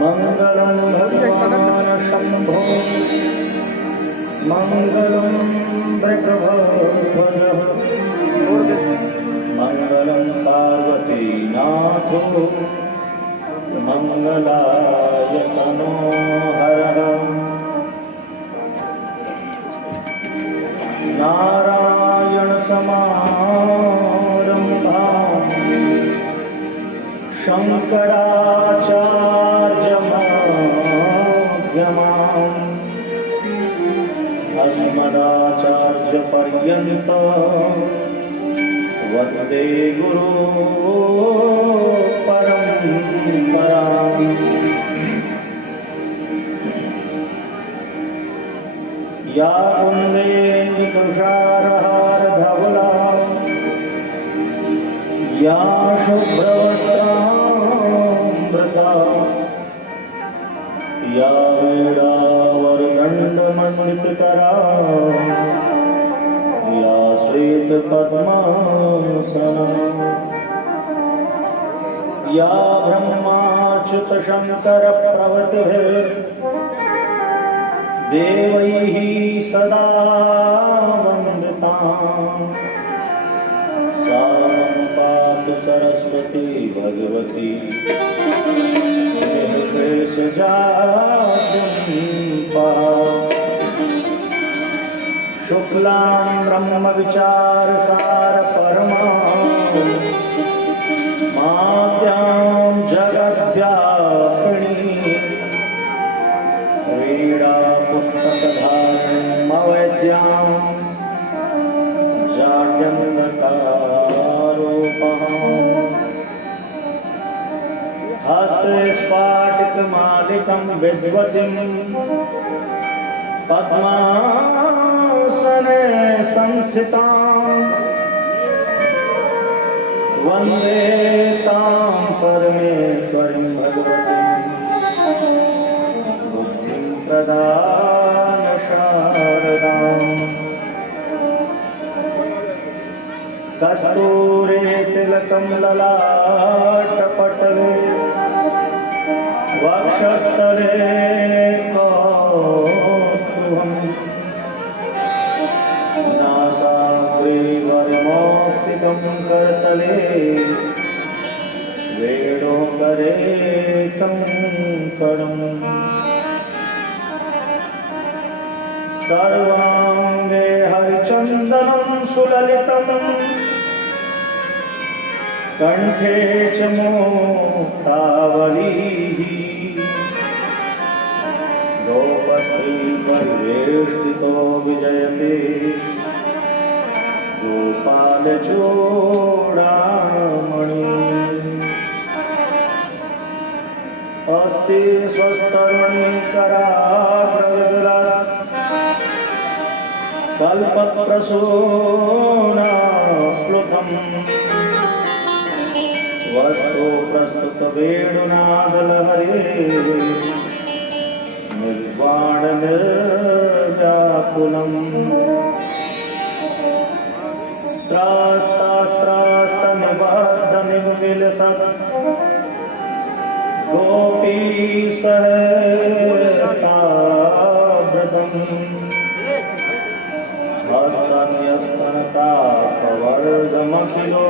मंगलम भगवान शंभो मंगलम वृषभध्वज मंगलम पार्वती नाथो मंगलाय तनो हरः नारायण समारंभाम् शंकराचार्यमध्यमाम् अस्मदाचार्यपर्यन्तं वन्दे गुरु परम्पराम्। या कुन्देन्दुतुषारहारधवला या शुभ्रवस्त्रामृता या वीणावरदण्डमण्डितकरा या श्वेतपद्मासना या ब्रह्माच्युतशङ्करप्रभृतिः देवैः सदा वन्दिताम् सा पातु सरस्वती भगवती शुक्लां ब्रह्मविचारसारपरमां माद्यां जगद्व्यापिनी वीणापुस्तकधारिणीमवैद्यां जाड्यन्धकारोपहाम् हस्ते स्फाटिकमालिकं विद्वतीं पद्मासने संस्थितां वन्दे तां परमेश्वरीं भगवतीं बुद्धिं प्रदाय शारदाम्। कस्तूरे तिलकं ललाटपटले वक्षस्थले कौस्तुभम् नासाग्रीवरमौक्तिकं करतले वेणुकरे कङ्कणम् सर्वाङ्गे हरिचन्दनं सुललितम् कंठे च मुक्तावलीः गोपस्त्रीपरिवेष्टितो विजयते गोपालचूडामणि अस्ति स्वस्तरुणीकराग्रविदुरा कल्पप्रसूनाप्लुतम् वस्तु प्रस्तुत वेणुनादलहरे निर्वाण निर्व्याकुलम् त्रास्तास्त्रास्तनिबद्धनिमिलितं गोपीसहस्रावृतम् हस्तन्यस्तनतापवर्गमखिलो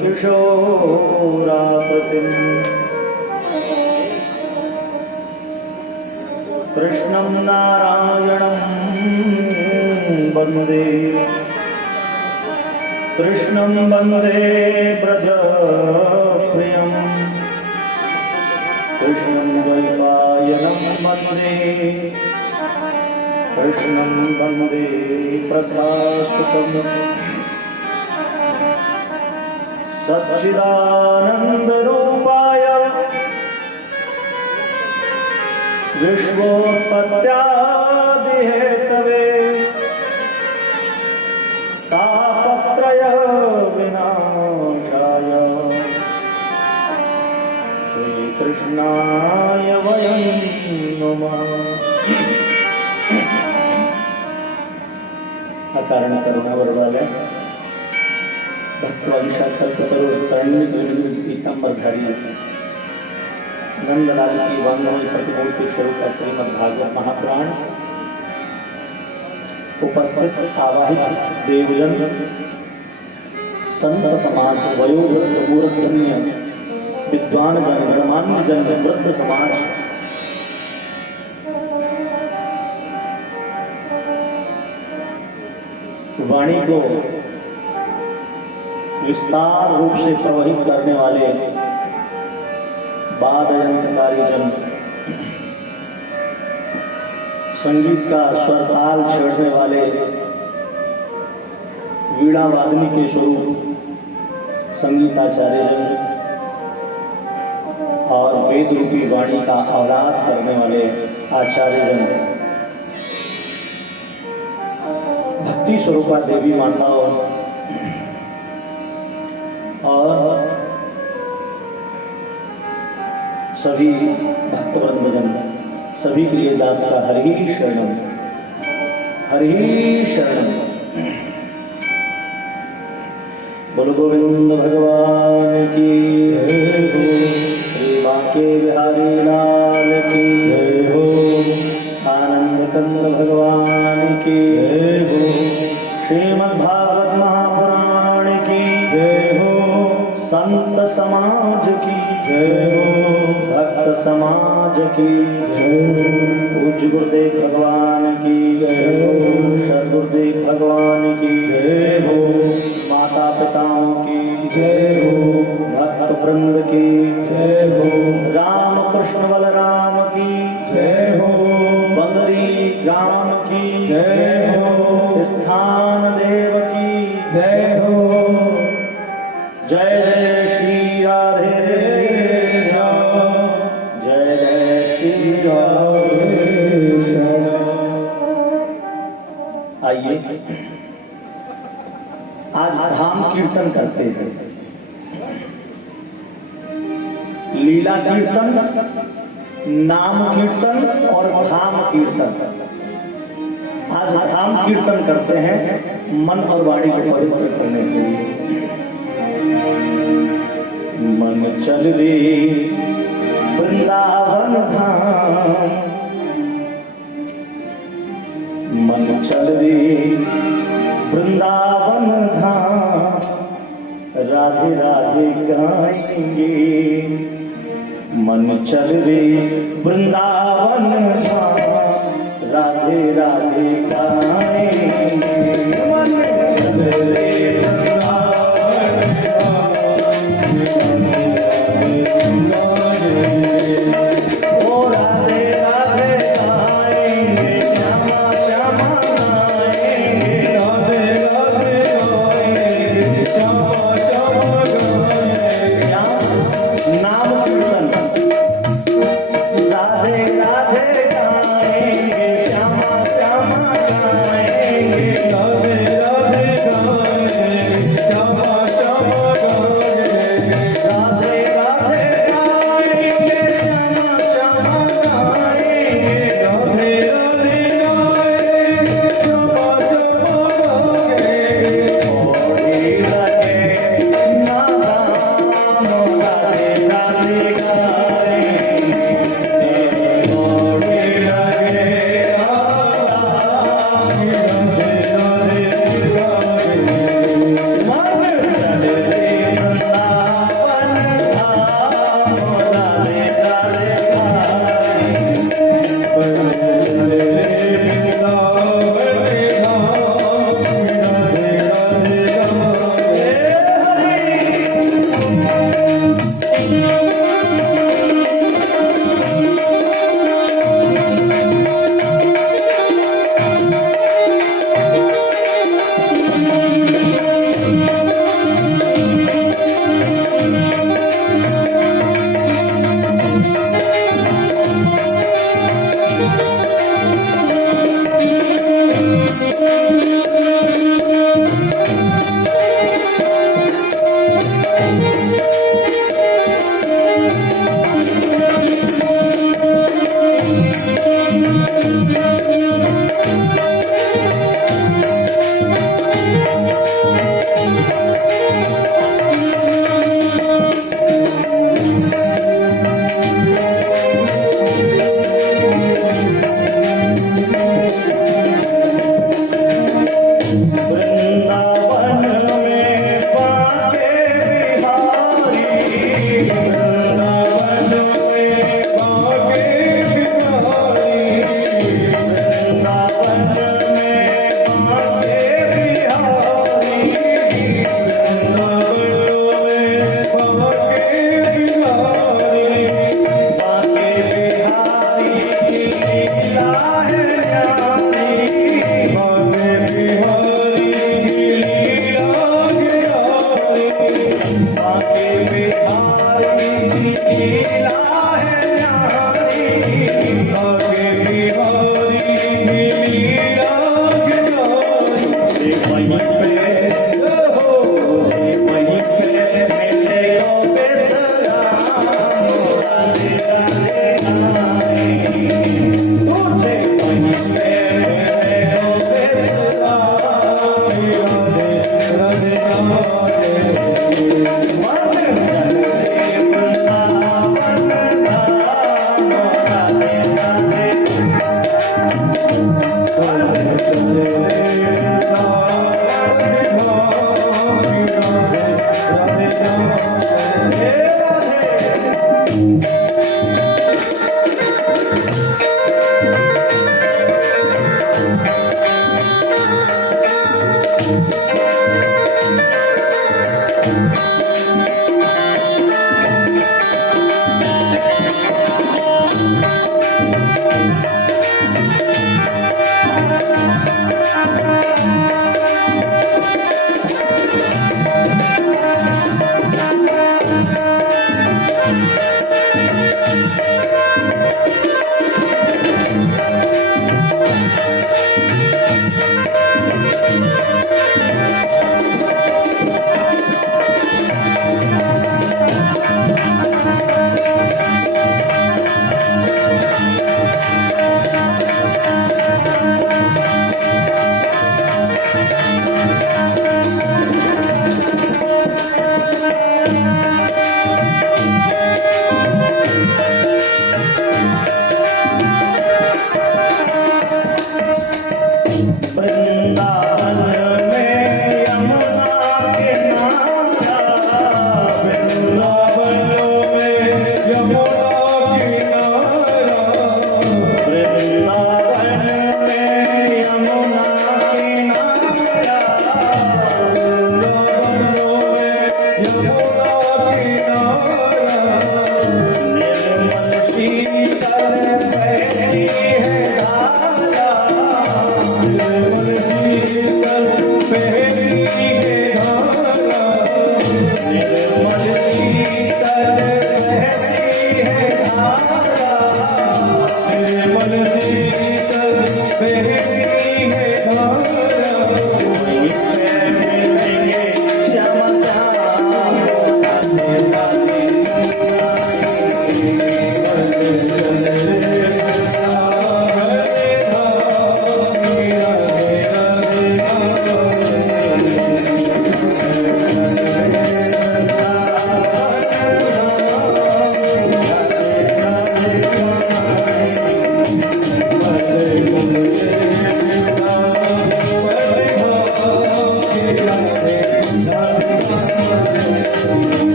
किशोरापतिम् कृष्णं नारायणं वन्दे कृष्णं वन्दे ब्रजप्रियं कृष्णं द्वैपायनं वन्दे कृष्णं वन्दे प्रकाशकम् सच्चिदानन्दरूपाय विश्वोत्पत्त्यादिहेतवे तापत्रय विनाशाय श्रीकृष्णाय वयं नमः। अकारण करुणा वरदाय पीताम्बरधारी नंदलाल की वांगमय प्रतिमूर्ति स्वरूप श्रीमद् भागवत महापुराण उपस्थित आवाहित देवजन संत समाज वयोवृद्ध मूर्धन्य विद्वान जन गणमान्य जन वृद्ध समाज वाणी को विस्तार रूप से प्रवहित करने वाले वादयंत्रकारी जन, संगीत का स्वरताल छेड़ने वाले वीणा वादनी के स्वरूप संगीताचार्य जन और वेद रूपी वाणी का आह्लाद करने वाले आचार्य जन, भक्ति स्वरूपा देवी माताओं और सभी भक्तवृंद जन, सभी के लिए दास का हरि शरणम, हरि शरणम। बोलो गोविंद भगवान की जय हो, श्री बांके बिहारी लाल की जय हो, आनंद कंद भगवान की जय हो, श्रीमद् भागवत महापुराण की जय हो, संत समाज की जय हो, भक्त समाज की जय हो, पूज्य गुरुदेव भगवान की जय हो, सद्गुरुदेव भगवान की जय हो, माता पिताओं की जय हो, भक्त वृंद की जय हो, राम कृष्ण बलराम की जय हो, बंदरी ग्राम की जय हो, स्थान देव की जय हो, जय जय श्री राधे श्याम, जय जय श्री राधे श्याम। आइए आज धाम कीर्तन करते हैं, लीला कीर्तन, नाम कीर्तन और धाम कीर्तन। आज धाम कीर्तन करते हैं मन और वाणी को पवित्र करने के लिए। मन चल रे वृंदावन धाम, मन चल रे वृंदावन धाम, राधे राधे गाएंगे। मन चल रे वृंदावन धाम, राधे राधे गाएंगे। मन चल रे वृंदावन धाम, ओ राधे राधे गाएंगे, श्यामा श्यामा गाएंगे, राधे राधे गाएंगे, श्यामा श्यामा गाएंगे। नाम कीर्तन राधे राधे गाएंगे।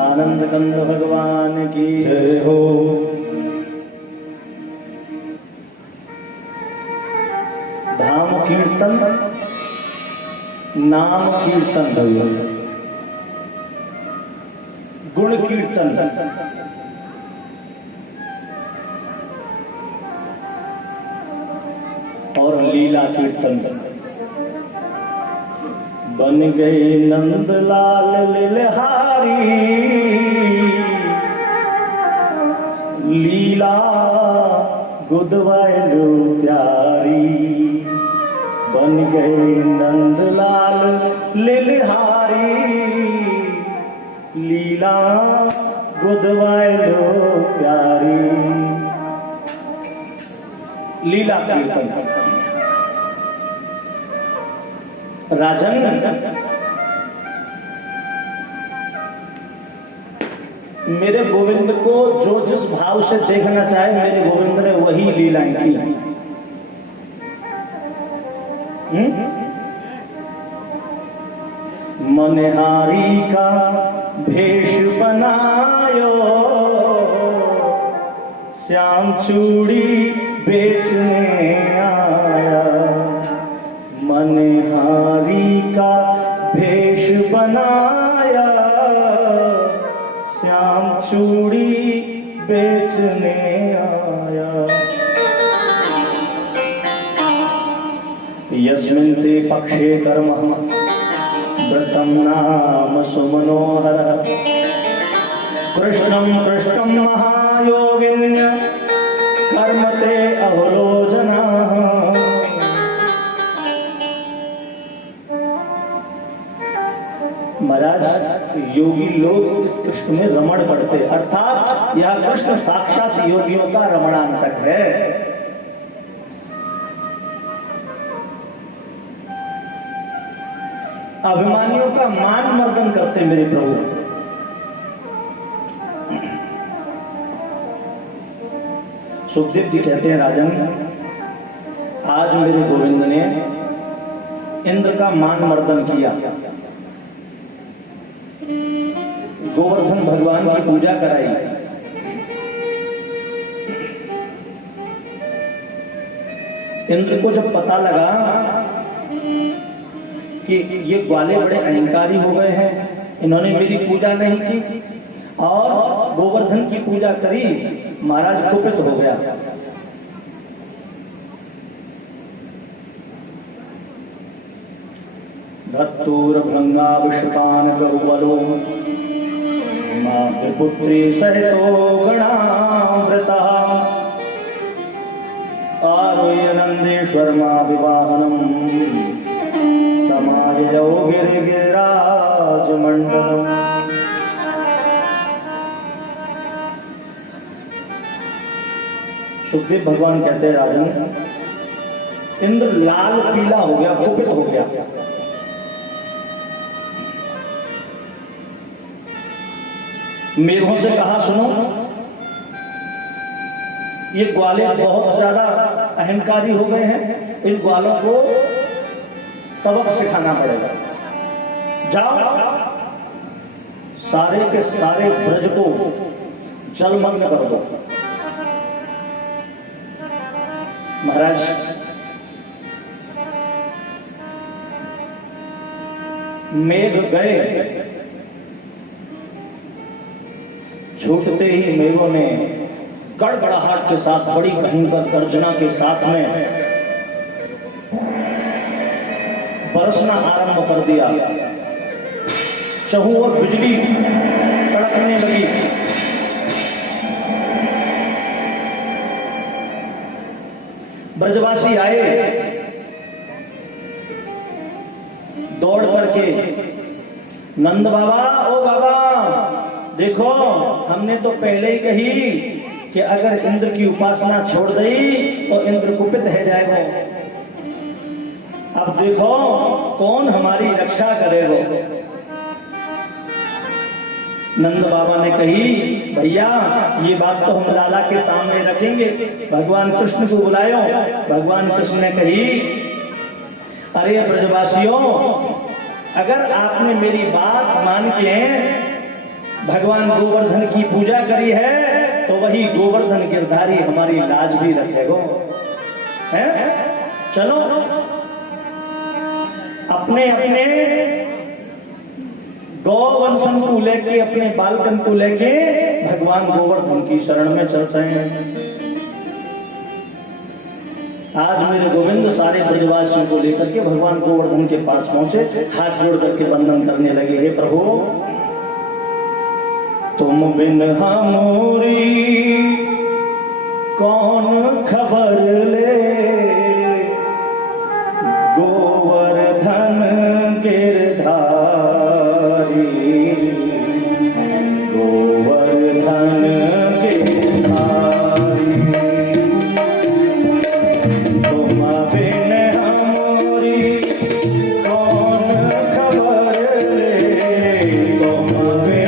आनंद कंद भगवान की जय हो। धाम कीर्तन, नाम कीर्तन, गुण कीर्तन, और लीला कीर्तन। बन गए नंदलाल लिलहारी, लीला गुदवायलो प्यारी। बन गए नंदलाल लिलहारी, लीला गुदवायलो प्यारी। लीला कीर्तन। राजन, मेरे गोविंद को जो जिस भाव से देखना चाहे, मेरे गोविंद ने वही लीलाएं की। मनहारी का भेष बनायो, श्याम चूड़ी बेचने आया। मनहारी का भेष बनाया, श्याम चूड़ी बेचने आया। यस्मिन् ते पक्षे कर्मः व्रतं नाम सुमनोहरः। कृष्णं कृष्णं महायोगिन्य कर्म ते अवलोजनाः। महाराज, योगी लोग इस कृष्ण में रमण करते, अर्थात यह कृष्ण साक्षात योगियों का रमणांतक है। अभिमानियों का मान मर्दन करते मेरे प्रभु। सुखदेव जी कहते हैं, राजन, आज मेरे गोविंद ने इंद्र का मान मर्दन किया, गोवर्धन भगवान की पूजा कराई, इंद्र को जब पता लगा कि ये ग्वाले बड़े अहंकारी हो गए हैं, इन्होंने मेरी पूजा नहीं की और गोवर्धन की पूजा करी, महाराज कुपित हो गया। धत्तूर भृंगा विषपान गौबलो मातृपुत्री सहितो गणामृता। आरोह्य नंदेश्वर मां विवाहनम समाययो गिरिराज मंडलम। सुखदेव भगवान कहते हैं, राजन, इंद्र लाल पीला हो गया, कुपित हो गया। मेघों से कहा, सुनो, ये ग्वाले बहुत ज्यादा अहंकारी हो गए हैं, इन ग्वालों को सबक सिखाना पड़ेगा। जाओ, सारे के सारे ब्रज को जलमग्न कर दो। महाराज, मेघ गए, छूटते ही मेघों ने गड़गड़ाहट के साथ, बड़ी भयंकर गर्जना के साथ में बरसना आरंभ कर दिया। चहुं ओर बिजली कड़कने लगी। ब्रजवासी आए, दौड़ करके नंद बाबा, ओ बाबा देखो, हमने तो पहले ही कही कि अगर इंद्र की उपासना छोड़ दी तो इंद्र कुपित है जाएगा। अब देखो कौन हमारी रक्षा करेगा। नंद बाबा ने कही, भैया ये बात तो हम लाला के सामने रखेंगे, भगवान कृष्ण को बुलायो। भगवान कृष्ण ने कही, अरे ब्रजवासियों, अगर आपने मेरी बात मान के भगवान गोवर्धन की पूजा करी है तो वही गोवर्धन गिरधारी हमारी लाज भी रखेगा, है? चलो अपने अपने गौवंशन को लेके, अपने बालकन को लेके भगवान गोवर्धन की शरण में चलते हैं। आज मेरे गोविंद सारे ब्रजवासियों को लेकर के भगवान गोवर्धन के पास पहुंचे, हाथ जोड़ करके वंदन करने लगे, हे प्रभु तुम बिन हमोरी कौन खबर ले, गोवर्धन गिरधारी, गोवर्धन गिरधारी, तुम बिन हमोरी कौन खबर ले, तुम बिन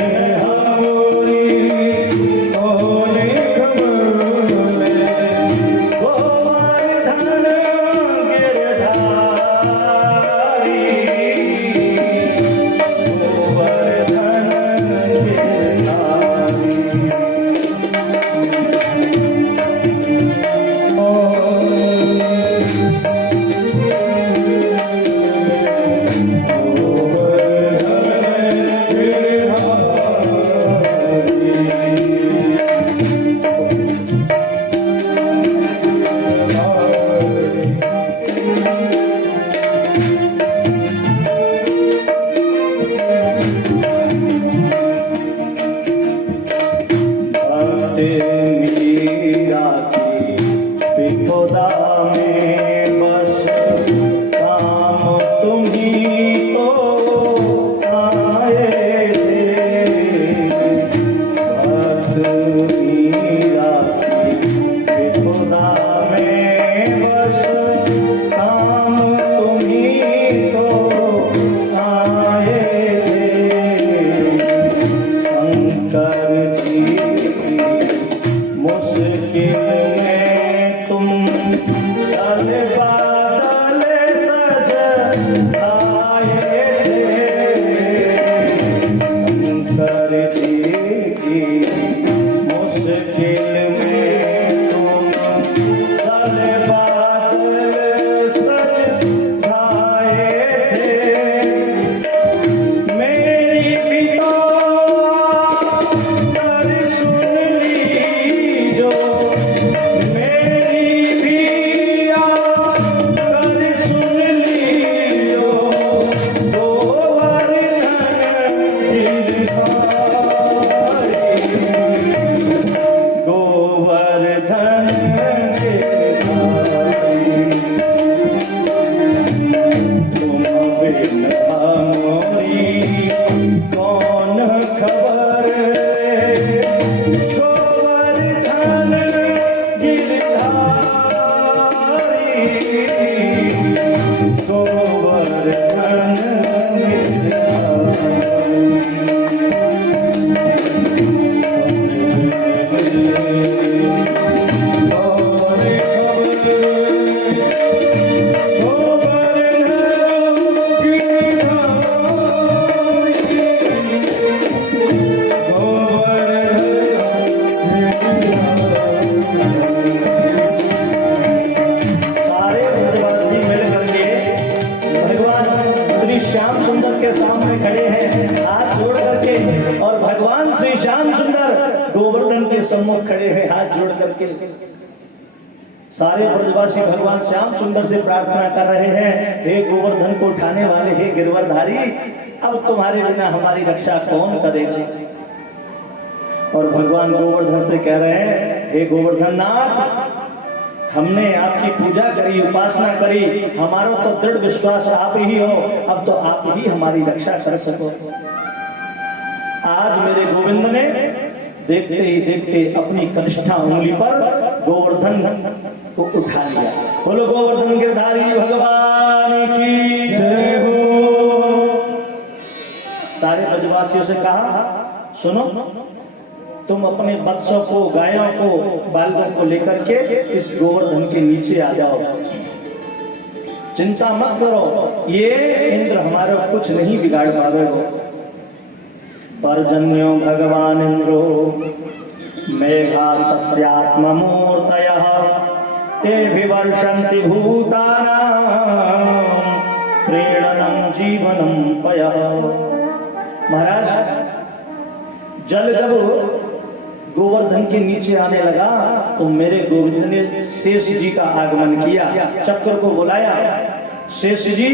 सम्मुख खड़े हैं हाथ जोड़ करके। सारे ब्रजवासी भगवान श्याम सुंदर से प्रार्थना कर रहे हैं, हे गोवर्धन को उठाने वाले, हे गिरवरधारी, अब तुम्हारे बिना हमारी रक्षा कौन करेगा। और भगवान गोवर्धन से कह रहे हैं, हे गोवर्धन नाथ, हमने आपकी पूजा करी, उपासना करी, हमारा तो दृढ़ विश्वास आप ही हो, अब तो आप ही हमारी रक्षा कर सको। आज मेरे गोविंद ने देखते ही देखते अपनी कनिष्ठा उंगली पर गोवर्धन को उठा लिया। बोलो गोवर्धन गिरधारी भगवान की जय हो। सारे ब्रजवासियों से कहा, सुनो, तुम अपने बच्चों को, गायों को, बालकों को लेकर के इस गोवर्धन के नीचे आ जाओ, चिंता मत करो, ये इंद्र हमारा कुछ नहीं बिगाड़ पावेगा। पर्जन्यो भगवान इंद्रो मेघातस्यात्ममूर्तयः ते विवर्षन्ति भूतानां प्रेरणं जीवनं पयः। महाराज, जल जब गोवर्धन के नीचे आने लगा तो मेरे गोविंद ने शेष जी का आगमन किया, चक्र को बुलाया। शेष जी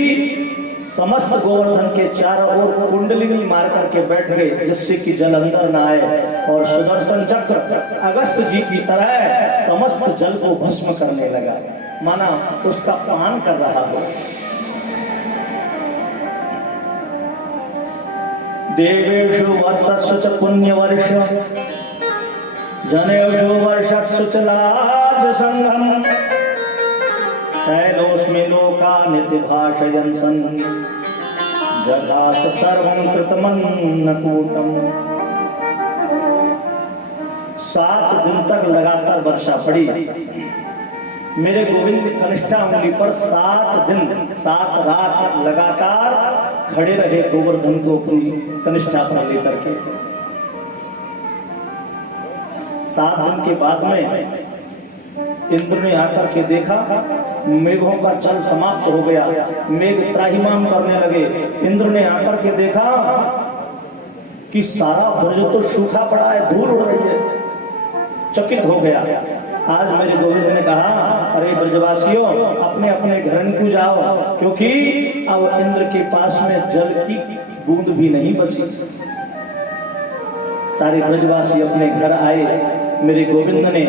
समस्त गोवर्धन के चारों ओर कुंडलिनी मार करके बैठ गए, जिससे कि जल अंदर न आए, और सुदर्शन चक्र अगस्त जी की तरह समस्त जल को भस्म करने लगा, माना उसका पान कर रहा हो। देवेषु वर्षस्सु च पुण्यवर्ष जनेषु वर्षत्सु च लाजसंघम् शैलोऽस्मि लोकानिति भाषयन् सन् जघास सर्वं कृतमन्नकूटम्। 7 दिन तक लगातार वर्षा पड़ी। मेरे गोविंद की कनिष्ठा उंगली पर 7 दिन 7 रात लगातार खड़े रहे गोवर्धन को अपनी कनिष्ठा पर लेकर के। 7 दिन के बाद में इंद्र ने आकर के देखा मेघों का जल समाप्त हो गया, मेघ त्राहिमाम करने लगे। इंद्र ने आकर के देखा कि सारा ब्रज तो सूखा पड़ा है, धूल उड़ रही है, चकित हो गया। आज मेरे गोविंद ने कहा, अरे ब्रजवासियों, अपने अपने घर को जाओ, क्योंकि अब इंद्र के पास में जल की बूंद भी नहीं बची। सारे ब्रजवासी अपने घर आए। मेरे गोविंद ने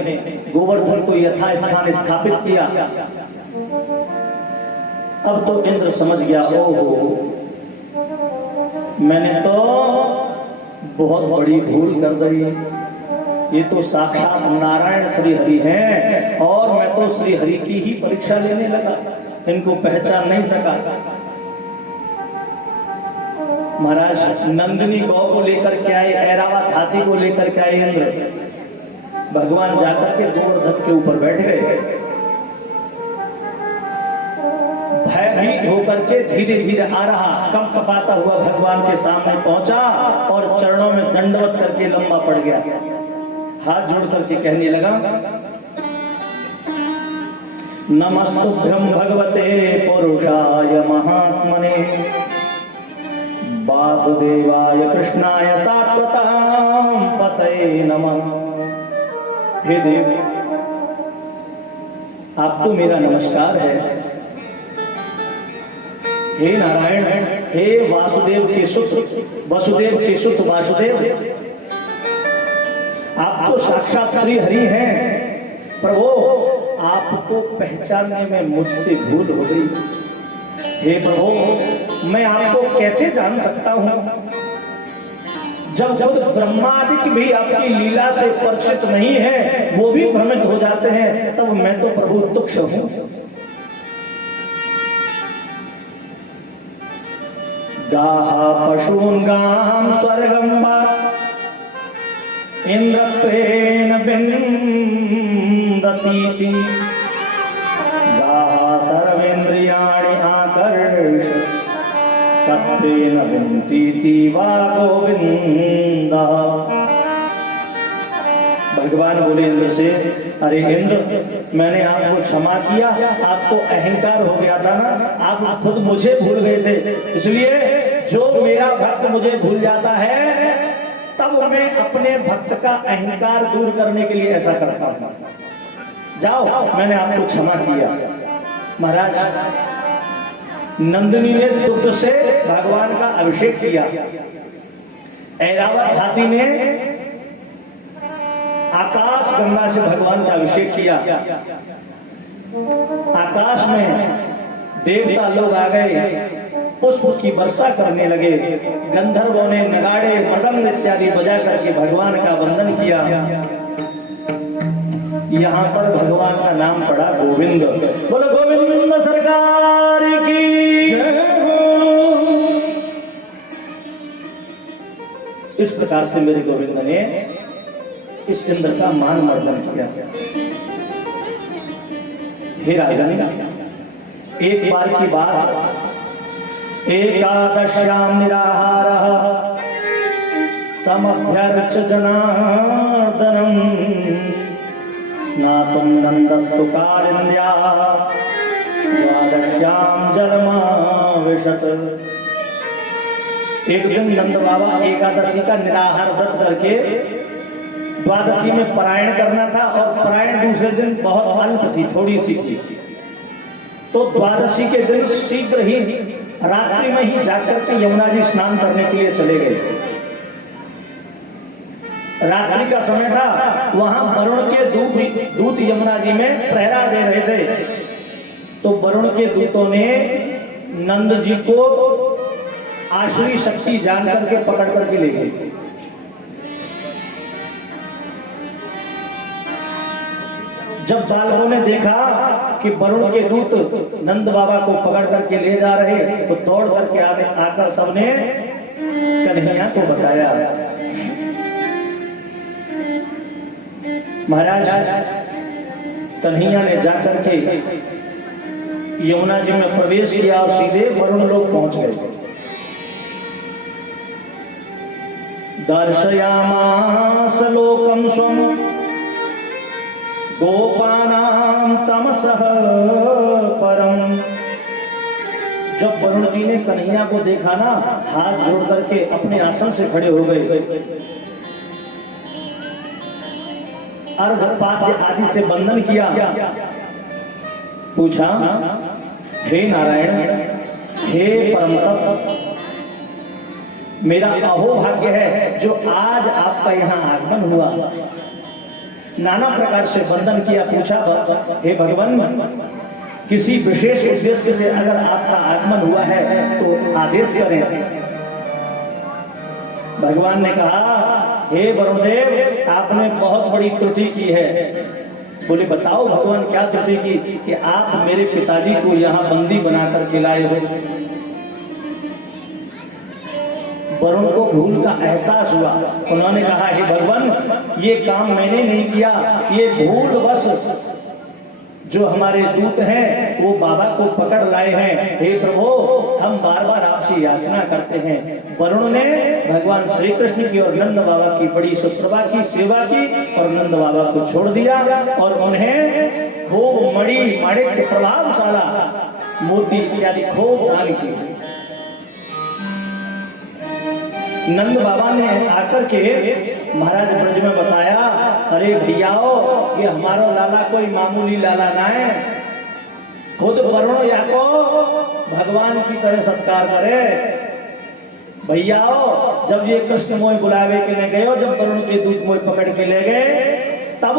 गोवर्धन को यथा स्थान स्थापित किया। अब तो इंद्र समझ गया, ओहो, मैंने तो बहुत बड़ी भूल कर दी। ये तो साक्षात नारायण श्री हरि हैं, और मैं तो श्री हरि की ही परीक्षा लेने लगा, इनको पहचान नहीं सका। महाराज, नंदिनी गौ को लेकर के आए, ऐरावत हाथी को लेकर के आए इंद्र। भगवान जाकर के गोवर्धन के ऊपर बैठ गए। भयभीत होकर के धीरे धीरे आ रहा, कंपकपाता हुआ भगवान के सामने पहुंचा और चरणों में दंडवत करके लंबा पड़ गया। हाथ जोड़ करके कहने लगा, नमस्तुभ्यं भगवते पुरुषाय महात्मने वासुदेवाय कृष्णाय सात्वतां पतये नमः। हे देव, आपको मेरा नमस्कार है। हे नारायण, हे वासुदेव के सुत, वसुदेव के सुत वासुदेव, आप तो साक्षात श्री हरि हैं। प्रभु, आपको पहचानने में मुझसे भूल हो गई। हे प्रभु, मैं आपको कैसे जान सकता हूं? जब खुद ब्रह्मादिक भी आपकी लीला से परिचित नहीं है, वो भी भ्रमित हो जाते हैं, तब मैं तो प्रभु तुक्ष हूं। गाहा पशून् गां स्वर्गं वा इंद्रत्वेन विन्दतीति गाहा सर्वेन्द्रियाणि आकर्ष कत्वेन विन्दतीति वा गोविन्दः। भगवान बोले इंद्र से, अरे इंद्र, मैंने आपको क्षमा किया, आपको अहंकार हो गया था ना, आप खुद मुझे भूल गए थे, इसलिए जो मेरा भक्त मुझे भूल जाता है तब मैं अपने भक्त का अहंकार दूर करने के लिए ऐसा करता हूं। जाओ, मैंने आपको क्षमा किया। महाराज, नंदिनी ने दुग्ध से भगवान का अभिषेक किया, ऐरावत हाथी ने आकाश गंगा से भगवान का अभिषेक किया, आकाश में देवता लोग आ गए, पुष्प की वर्षा करने लगे। गंधर्वों ने नगाड़े मृदंग इत्यादि बजा करके भगवान का वंदन किया। यहाँ पर भगवान का नाम पड़ा गोविंद। बोलो गोविंद सरकार की जय हो। इस प्रकार से मेरे गोविंद ने इस इंद्र का मान मर्दन किया। हे राजन, एक बार की बात, एकादश्याम निराहारः समभ्यर्च जनार्दनम् स्नातुं नन्दस्तु कालिन्द्या द्वादश्याम जलमाविशत्। एक दिन नंद बाबा एकादशी का निराहार व्रत करके द्वादशी में पारायण करना था, और पारायण दूसरे दिन बहुत अल्प थी, थोड़ी सी थी। तो द्वादशी के दिन शीघ्र ही रात्रि में ही जाकर के यमुना जी स्नान करने के लिए चले गए। रात्रि का समय था, वहां वरुण के दूत यमुना जी में पहरा दे रहे थे। तो वरुण के दूतों ने नंद जी को आश्री शक्ति जान करके पकड़ करके ले गए। जब बालकों ने देखा कि वरुण के दूत नंद बाबा को पकड़ करके ले जा रहे, तो दौड़ करके आकर सबने कन्हैया को बताया। महाराज, कन्हैया ने जाकर के यमुना जी में प्रवेश किया और सीधे वरुण लोग पहुंच गए। दर्शयामास लोकम स्वम गोपानां तमसः परम। जब वरुण जी ने कन्हैया को देखा ना, हाथ जोड़ करके अपने आसन से खड़े हो गए, अर्घपाद्य आदि से वंदन किया। पूछा, हे नारायण, हे परम तप, मेरा अहोभाग्य है जो आज आपका यहाँ आगमन हुआ। नाना प्रकार से वंदन किया। पूछा, हे भगवान, किसी विशेष उद्देश्य से अगर आपका आगमन हुआ है तो आदेश करें। भगवान ने कहा, हे वरुणदेव, आपने बहुत बड़ी त्रुटि की है। बोले, बताओ भगवान, क्या त्रुटि की कि आप मेरे पिताजी को यहाँ बंदी बना करके लाए हो। वरुण को भूल का एहसास हुआ। उन्होंने कहा, हे भगवान, ये काम मैंने नहीं किया, ये भूलवश जो हमारे दूत हैं वो बाबा को पकड़ लाए हैं। हे प्रभु, हम बार बार आपसे याचना करते हैं। वरुण ने भगवान श्री कृष्ण की और नंद बाबा की बड़ी शुश्रूषा की, सेवा की, और नंद बाबा को छोड़ दिया और उन्हें खूब मणि माणिक्य प्रभावशाला मोती इत्यादि खूब दान की। नंद बाबा ने आकर के महाराज ब्रज में बताया, अरे भैयाओ, ये हमारा लाला कोई मामूली लाला ना है। खुद वरुण या को भगवान की तरह सत्कार करे। भैयाओ, जब ये कृष्ण मोह बुलावे के लिए गए, जब वरुण के दूत मोह पकड़ के ले गए, तब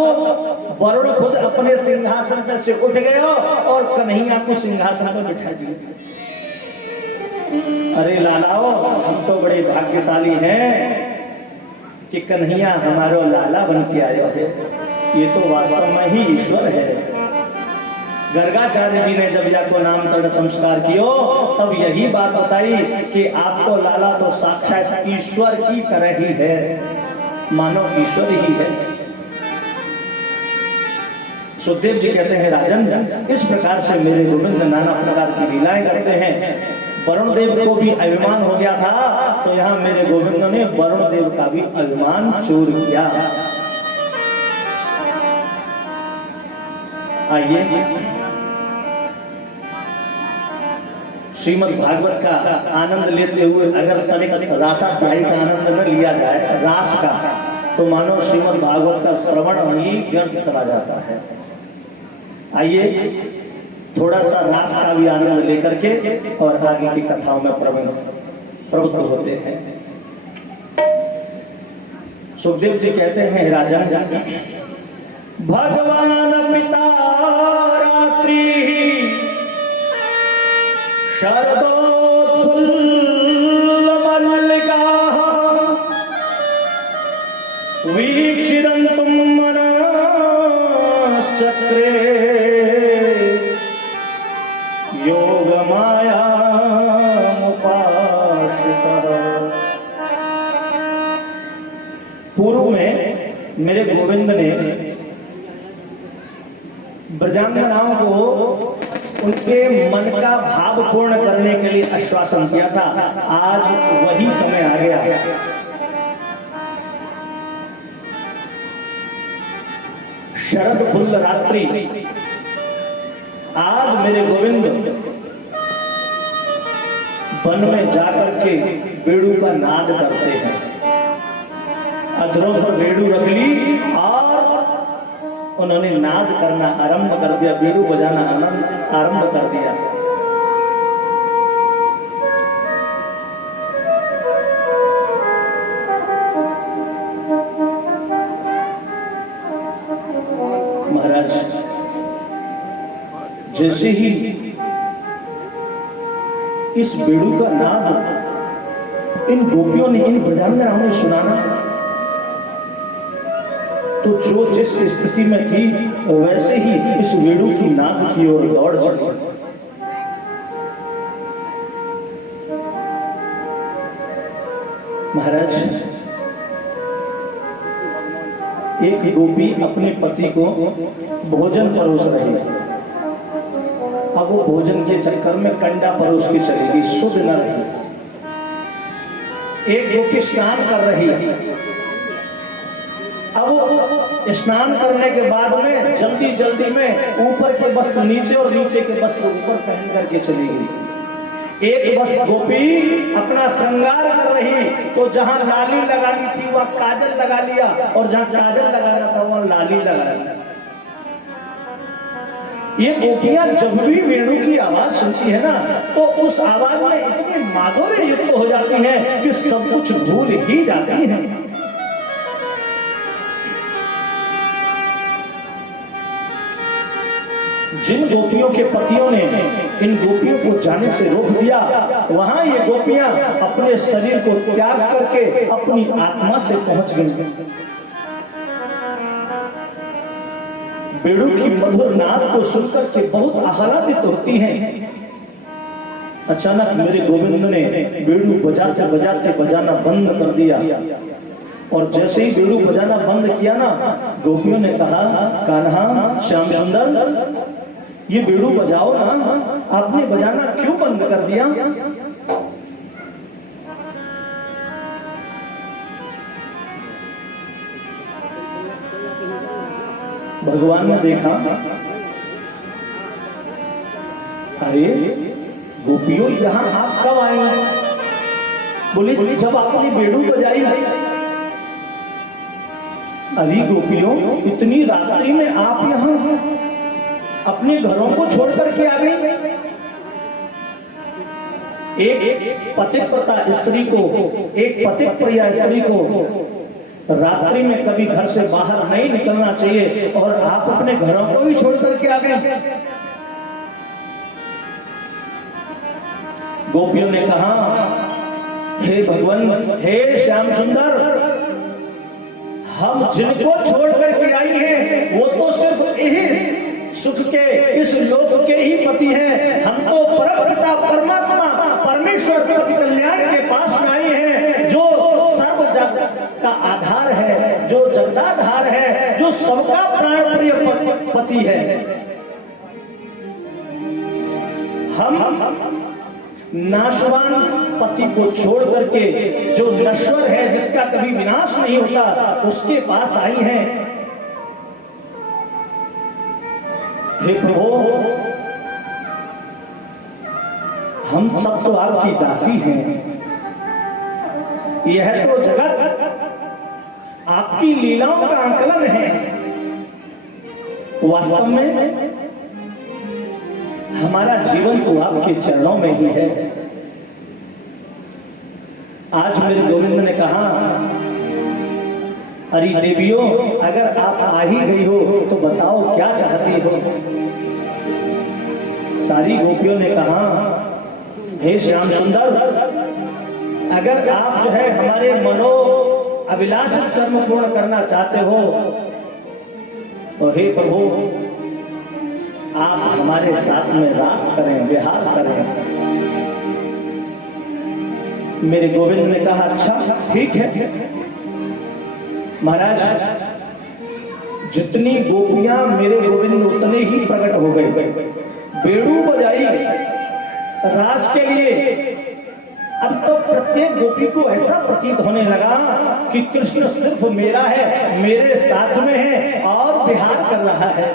वरुण खुद अपने सिंहासन पर से उठ गए और कन्हैया को सिंहासन पर बिठा दिया। अरे लालाओ, हम तो बड़े भाग्यशाली हैं कि कन्हैया हमारो लाला बन के आयो है। ये तो वास्तव में ही ईश्वर है। गर्गाचार्य जी ने जब या को नामकरण संस्कार किया, तब यही बात बताई कि आपको लाला तो साक्षात ईश्वर की तरह ही है, मानो ईश्वर ही है। सुखदेव जी कहते हैं, राजन, इस प्रकार से मेरे गोविंद नाना प्रकार की लीलाएं करते हैं। वरुण देव को भी अभिमान हो गया था, तो यहाँ मेरे गोविंद ने वरुण देव का भी अभिमान चूर किया। आइए श्रीमद् भागवत का आनंद लेते हुए अगर तनिक रासाध्यायी का आनंद न लिया जाए, रास का, तो मानो श्रीमद् भागवत का श्रवण ही व्यर्थ चला जाता है। आइए थोड़ा सा रास का भी आनंद लेकर के और आगे की कथाओं में प्रवृत्त होते हैं। सुखदेव जी कहते हैं, राजन, भगवान पिता रात्रि शरदोत्फुल्लमल्लिकाः वीक्षिदन्तुं मनश्चक्रे योगमायामुपाश्रितः। पूर्व में मेरे गोविंद ने ब्रजांगनाओं को उनके मन का भाव पूर्ण करने के लिए आश्वासन दिया था। आज वही समय आ गया। शरद फुल्ल रात्रि, आज मेरे गोविंद वन में जाकर के बेड़ू का नाद करते हैं। अधरों पर बेड़ू रख ली और उन्होंने नाद करना आरंभ कर दिया, बेड़ू बजाना आरंभ कर दिया। महाराज जैसे ही इस बेड़ू का नाद इन गोपियों ने, इन ब्रजांगनाओं ने सुनाना, तो जो जिस स्थिति में थी वैसे ही इस बेड़ू की नाद की ओर दौड़ चली। महाराज एक गोपी अपने पति को भोजन परोस रही है। अब वो भोजन के चक्कर में कंडा परोस के चलेगी, शुद्ध न रही। एक गोपी स्नान कर रही है। अब स्नान करने के बाद में जल्दी जल्दी में ऊपर के वस्त्र नीचे और नीचे के वस्त्र ऊपर पहन करके चली गई। एक वस्त्र गोपी अपना श्रृंगार कर रही, तो जहां लाली लगानी थी वह काजल लगा लिया, और जहां काजल लगाना था वहां लाली लगा लिया। ये गोपियां जब भी वेणु की आवाज सुनती है ना, तो उस आवाज में इतनी माधुर्य युक्त हो जाती है कि सब कुछ भूल ही जाती है। जिन गोपियों के पतियों ने इन गोपियों को जाने से रोक दिया, वहां ये गोपियां अपने शरीर को त्याग करके अपनी आत्मा से पहुंच गई। बेड़ू की मधुर नाद को सुनकर के बहुत आह्लादित होती हैं। अचानक मेरे गोविंद ने बेड़ू बजाते बजाते बजाना बंद कर दिया, और जैसे ही बेड़ू बजाना बंद किया ना, गोपियों ने कहा, कान्हा, श्याम सुंदर, ये बेड़ू बजाओ ना, आपने बजाना क्यों बंद कर दिया? भगवान ने देखा, अरे गोपियों, यहां आप कब आए? बोले, जब आपने बेड़ू बजाई। अरे गोपियों, इतनी रात्रि में आप यहां अपने घरों को छोड़ करके आ गई। एक पतिव्रता स्त्री को, एक पतिप्रिया स्त्री को रात्रि में कभी घर से बाहर नहीं निकलना चाहिए, और आप अपने घरों को भी छोड़ करके आ गए। गोपियों ने कहा, हे भगवान, हे श्याम सुंदर, हम जिनको छोड़ करके आई हैं वो तो सिर्फ यही सुख के, इस लोक के ही पति हैं। हम तो परम पिता परमात्मा परमेश्वर पति कल्याण के पास में आई हैं, जो सर्व जग का आधार है, जो जगदाधार है, जो सबका प्राण प्रिय पति है। हम नाशवान पति को छोड़ करके, जो नश्वर है, जिसका कभी विनाश नहीं होता, उसके पास आई हैं। हे प्रभु, हम सब तो आपकी दासी हैं। यह तो जगत आपकी लीलाओं का आकलन है। वास्तव में हमारा जीवन तो आपके चरणों में ही है। आज मेरे गोविंद ने कहा, अरे देवियों, अगर आप आ ही गई हो तो बताओ क्या चाहती हो? सारी गोपियों ने कहा, हे श्याम सुंदर, अगर आप जो है हमारे मनो अभिलाषित कर्म पूर्ण करना चाहते हो तो हे प्रभु आप हमारे साथ में रास करें, विहार करें। मेरे गोविंद ने कहा अच्छा ठीक है महाराज, जितनी गोपियां मेरे गोविंद में उतने ही प्रकट हो गए। बेड़ू बजाई रास के लिए। अब तो प्रत्येक गोपी को ऐसा प्रतीत होने लगा कि कृष्ण सिर्फ मेरा है, मेरे साथ में है और विहार कर रहा है।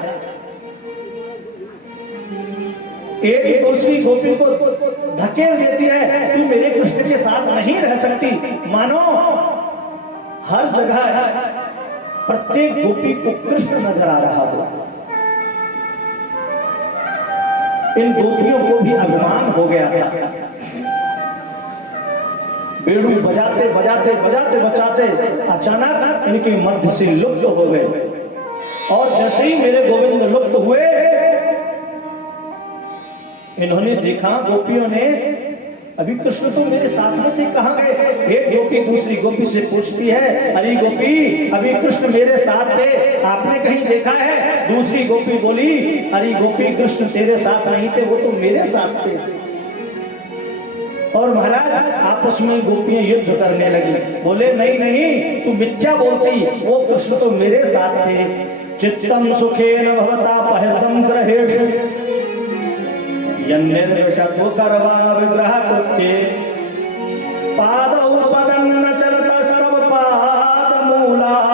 एक दूसरी गोपी को धकेल देती है, तू मेरे कृष्ण के साथ नहीं रह सकती। मानो हर जगह प्रत्येक गोपी को कृष्ण नजर आ रहा हो। इन गोपियों को भी अभिमान हो गया था। बेड़ू बजाते बजाते बजाते बजाते अचानक इनके मध्य से लुप्त हो गए। और जैसे ही मेरे गोविंद लुप्त हुए, इन्होंने देखा, गोपियों ने, अभी कृष्ण तो मेरे साथ में थे, कहां गए? एक गोपी दूसरी गोपी से पूछती है, अरे गोपी अभी कृष्ण मेरे साथ थे, आपने कहीं देखा है? दूसरी गोपी बोली, अरे गोपी कृष्ण तेरे साथ नहीं थे, वो तो मेरे साथ थे। और महाराज आपस में गोपियां युद्ध करने लगी। बोले नहीं नहीं, तू मिथ्या बोलती, वो कृष्ण तो मेरे साथ थे। चित्तम सुखेन भवता पहृतम ग्रहेषु यन्निर्विशतो करवा विग्रह कृत्ये पादौ पदन्न चलतस्तव पादमूलाद्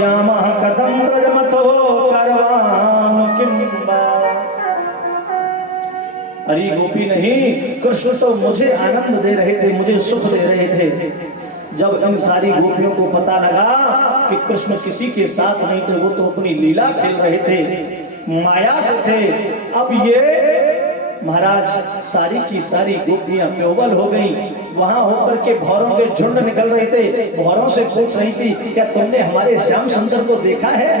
यामः कथं व्रजमतो करवाम किं वा। अरे गोपी नहीं, कृष्ण तो मुझे आनंद दे रहे थे, मुझे सुख दे रहे थे। जब इन सारी गोपियों को पता लगा कि कृष्ण किसी के साथ नहीं थे, वो तो अपनी लीला खेल रहे थे, माया से थे। अब ये महाराज सारी की सारी गोपियां बेवल हो गईं। वहां होकर के भौरों के झुंड निकल रहे थे। भौरों से पूछ रही थी, क्या तुमने हमारे श्याम सुंदर को देखा है?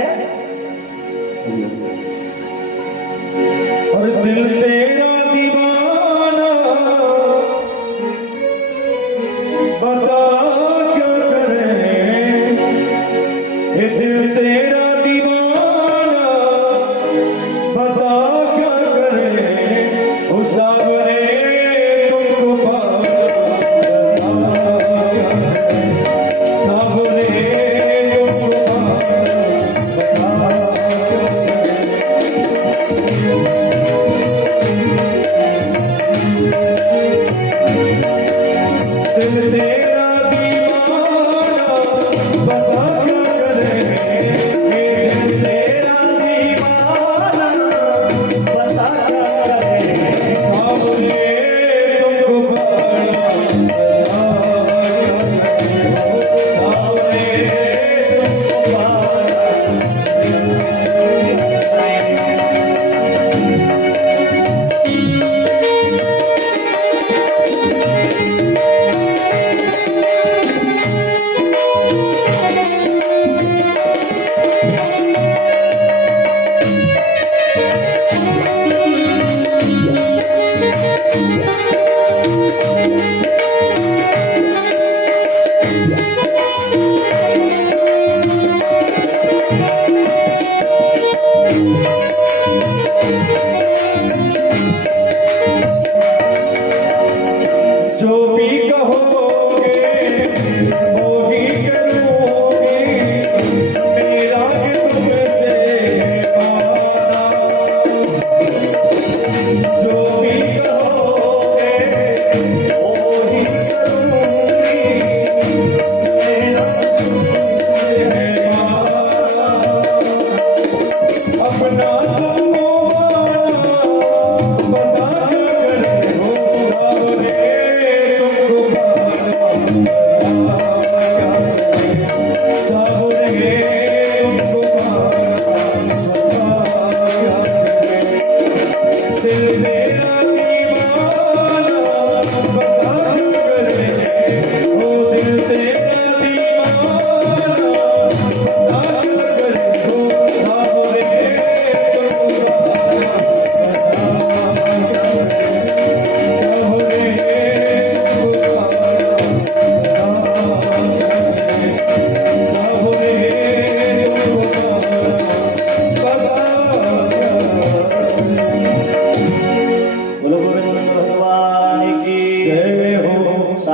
और दिल तेरा दीवाना बता क्या करे, दिल तेरा दीवाना बता क्या करे, उस सामने तुमको सामने तुमको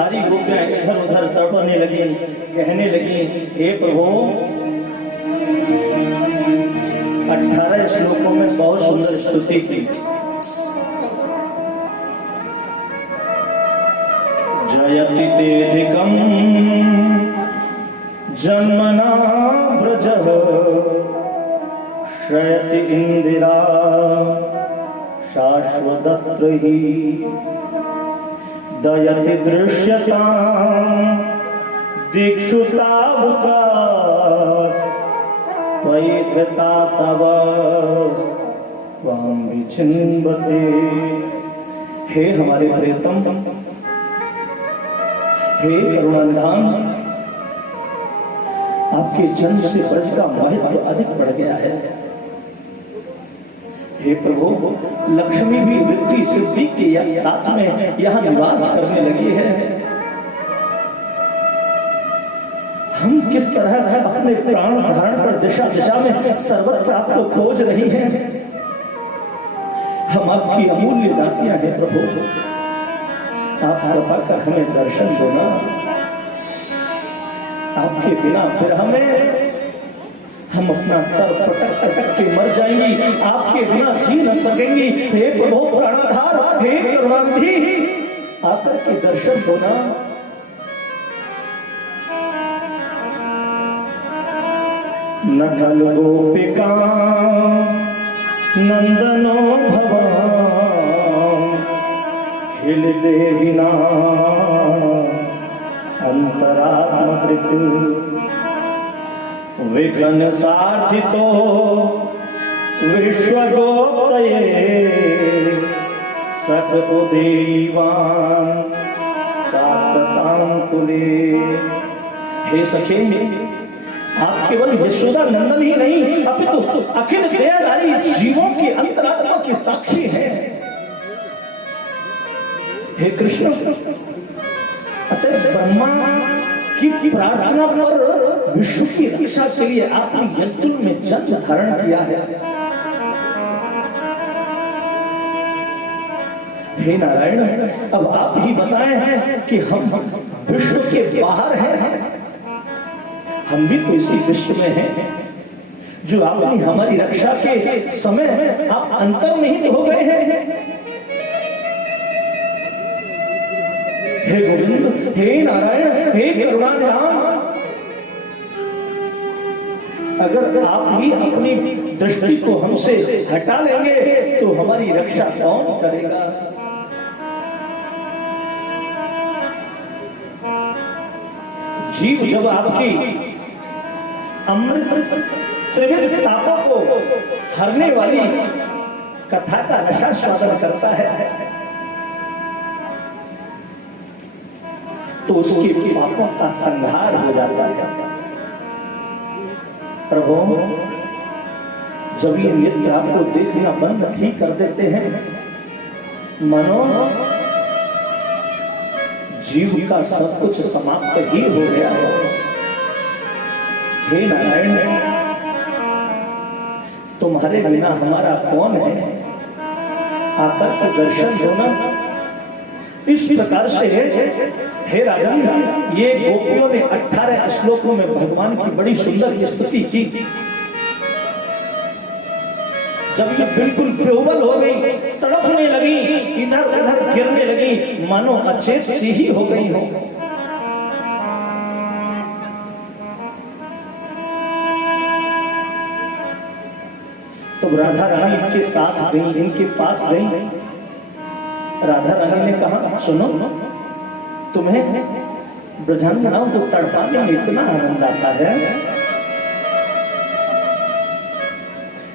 सारी गोपियां इधर उधर तड़पने लगी, कहने लगी, हे प्रभु, 18 श्लोकों में बहुत सुंदर स्तुति की। जयति तेधिकं जन्मना व्रजः श्रयति इंदिरा शाश्वतत्र हि दयति दृश्यतां दीक्षुतावकाश त्वयि धृता तव त्वां विचिन्वते। हे हमारे प्रियतम, हे करुणानिधान, आपके जन्म से ब्रज का महत्व अधिक बढ़ गया है। हे प्रभु, लक्ष्मी भी वृत्ति सिद्धि के साथ में यहाँ निवास करने लगी है। हम किस तरह अपने प्राण धारण कर दिशा दिशा में सर्वत्र आपको खोज रही हैं। हम आपकी अमूल्य दासियां हैं प्रभु, आप कृपा कर हमें दर्शन देना। आपके बिना फिर हम अपना सर पटक पटक के मर जाएंगी, आपके बिना जी न सकेंगी। हे प्रभु प्राणधार, हे करुणानिधि, आकर के दर्शन होना। न खलु गोपिका नंदनो भवान खिल देहिना अंतरात्मकृत विघ्न साधितो विश्वगोप्तये सकुदेवान् सात्वतांकुले। हे सखे, आप केवल यशोदा नंदन ही नहीं, अपितु अखिल दयाधारी जीवों की अंतरात्मा के साक्षी हैं। हे कृष्ण, अतः ब्रह्मा की प्रार्थना पर विश्व की रक्षा के लिए आपने यज्ञ में जन्म धारण किया है। हे नारायण, अब आप ही बताएं कि हम विश्व के बाहर हैं, हम भी तो इसी विश्व में हैं। जो आपने हमारी रक्षा के समय आप अंतर्निहित हो गए हैं। हे गोविंद, हे नारायण, हे करुणानिधान, अगर आप भी अपनी दृष्टि को हमसे हटा लेंगे तो हमारी रक्षा कौन करेगा। जीव जब आपकी अमृत त्रिविध तापों को हरने वाली कथा का नशा स्वादन करता है तो उसके पापों का संहार हो जाता है। प्रभु, जब ये नृत्य आपको देखना बंद ही कर देते हैं, मानो जीव का सब कुछ समाप्त ही हो गया है। हे नारायण, तुम्हारे बिना हमारा कौन है, आकर के दर्शन होना। इस प्रकार से हे राजन, ये गोपियों ने 18 श्लोकों में भगवान की बड़ी सुंदर स्तुति की। जब ये बिल्कुल बेहोबल हो गई, तड़फने लगी, इधर उधर गिरने लगी, मानो अचेत सी ही हो गई हो। तो राधा रानी के साथ गई, इनके पास गई। राधा रानी ने कहा, सुनो, तुम्हें ब्रजांगनाओं को तड़पाने में इतना आनंद आता है,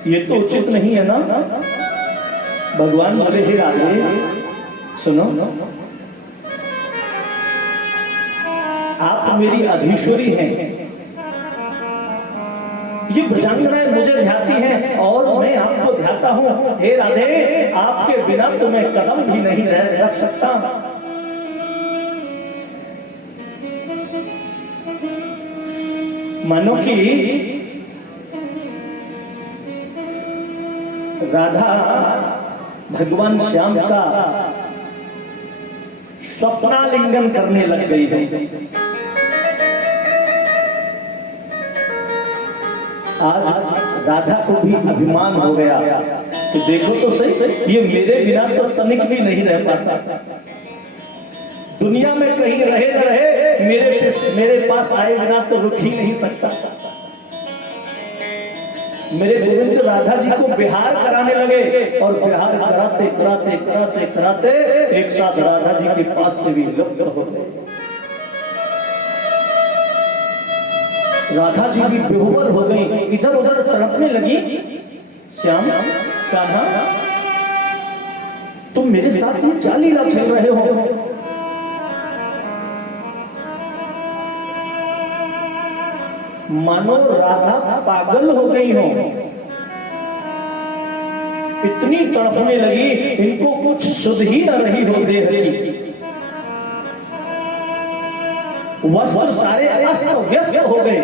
ये तो उचित नहीं है ना। भगवान बोले, हे राधे सुनो, आप मेरी अधीश्वरी हैं, ये ब्रजांगनाएं मुझे ध्याती हैं और मैं आपको ध्याता हूं। हे राधे, आपके बिना तो मैं कदम भी नहीं रख सकता। मानो कि राधा भगवान श्याम का स्वप्नालिंगन करने लग गई है। आज राधा को भी अभिमान हो गया कि देखो तो सही, ये मेरे बिना तो तनिक भी नहीं रह पाता, दुनिया में कहीं रहे न रहे, मेरे पास आए बिना तो रुक ही नहीं सकता। मेरे गोविंद राधा जी को बिहार कराने लगे और बिहार कराते कराते कराते कराते एक साथ राधा जी के पास से भी लुप्त हो गए। राधा जी भी बेहुबर हो गई, इधर उधर तड़पने लगी। श्याम, कान्हा, तुम मेरे साथ में क्या लीला खेल रहे हो? मानो राधा पागल हो गई हो, इतनी तड़पने लगी, इनको कुछ सुध ही न रही हो देह की। वस्त्र सारे अस्त व्यस्त हो गए,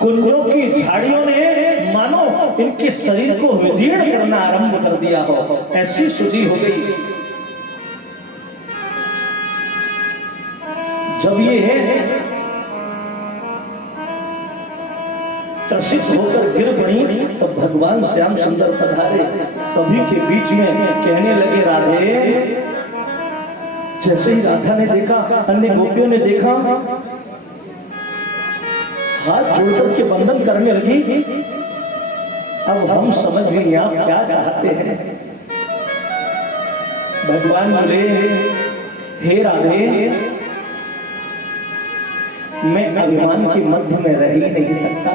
कुंजों की झाड़ियों ने मानो इनके शरीर को विदीर्ण करना आरंभ कर दिया हो, ऐसी सुधि हो गई। जब ये त्रसित होकर गिर गई तो भगवान श्याम सुंदर पधारे, सभी के बीच में कहने लगे, राधे। जैसे ही राधा ने देखा, अन्य गोपियों ने देखा, हाथ जोड़कर के वंदन करने लगी। अब हम समझ गए आप क्या चाहते हैं। भगवान बोले, हे राधे, मैं अभिमान के मध्य में रह ही नहीं सकता।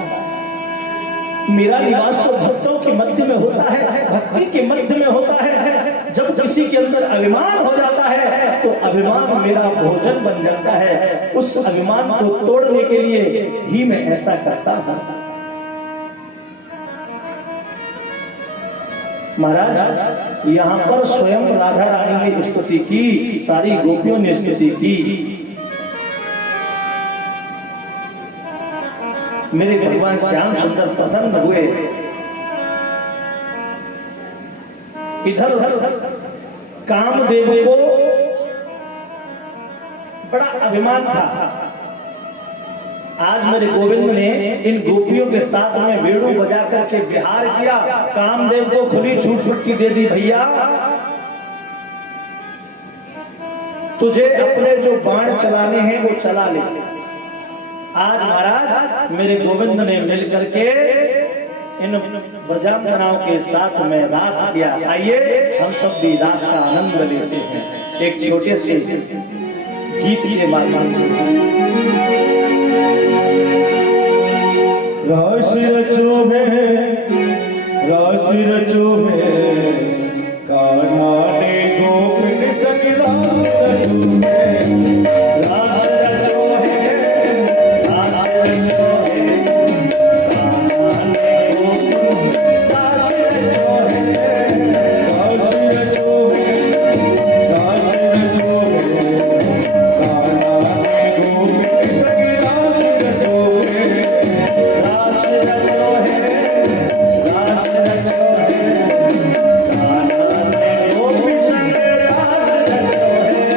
मेरा निवास तो भक्तों के मध्य में होता है, भक्ति के मध्य में होता है। जब किसी के अंदर अभिमान हो जाता है तो अभिमान मेरा भोजन बन जाता है। उस अभिमान को तोड़ने के लिए ही मैं ऐसा करता हूं। महाराज, यहाँ पर स्वयं राधा रानी ने स्तुति की, सारी गोपियों ने स्तुति की। मेरे भगवान श्याम सुंदर प्रसन्न हुए। इधर कामदेव को बड़ा अभिमान था। आज मेरे गोविंद ने इन गोपियों के साथ में वेणु बजा करके विहार किया। कामदेव को खुली छूट छुट्टी दे दी, भैया तुझे अपने जो बाण चलाने हैं वो चला ले। आज महाराज मेरे गोविंद ने मिलकर के इन ब्रजांगनाओं के साथ में रास किया। आइए हम सब भी रास का आनंद लेते हैं एक छोटे से गीत के माध्यम से। रास रचो है कान्हा ने गोपिन संग रास रचो है। रास रचो है, रास रचो है, कान्हा ने गोपिन रास रचो है। रास रचो है, रास रचो है, कान्हा ने गोपिन संग रास रचो है। रास रचो है, रास रचो है, कान्हा ने गोपिन संग रास रचो है।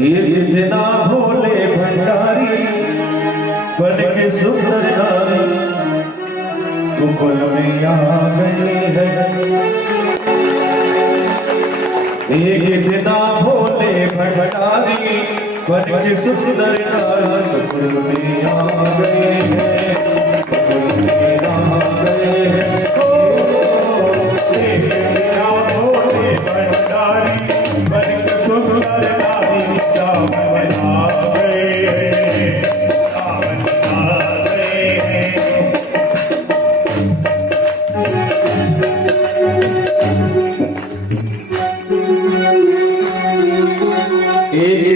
एक जना भोले भंडारी बन के सुंदर नारी कुकुल में आ गए हैं। एक जना भोले भंडारी बन के सुंदर नारी कुकुल में आ गए हैं, कुकुल में आ गए हैं। एक जना भोले भंडारी बन के सुंदर नारी सावन आ गए, सावन आ एक